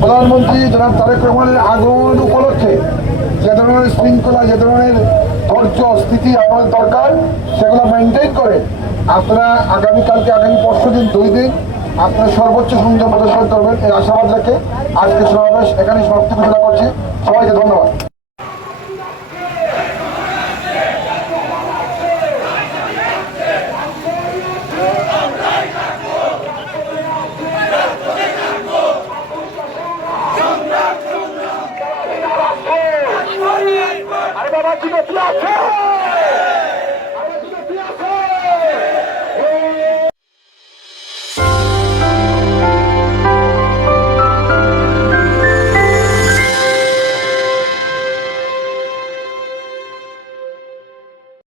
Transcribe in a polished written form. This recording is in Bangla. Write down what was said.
প্রধানমন্ত্রী জনাব তারেক রহমানের আগমন উপলক্ষে যে ধরনের শৃঙ্খলা, যে ধরনের ধৈর্য স্থিতি আমাদের দরকার, সেগুলো মেনটেন করে আপনারা আগামী পরশু দিন 2 দিন আপনারা সর্বোচ্চ সংযম প্রদর্শন করবেন এই আশাবাদ রেখে আজকে সমাবেশ এখানে সমাপ্তি ঘোষণা করছি। সবাইকে ধন্যবাদ।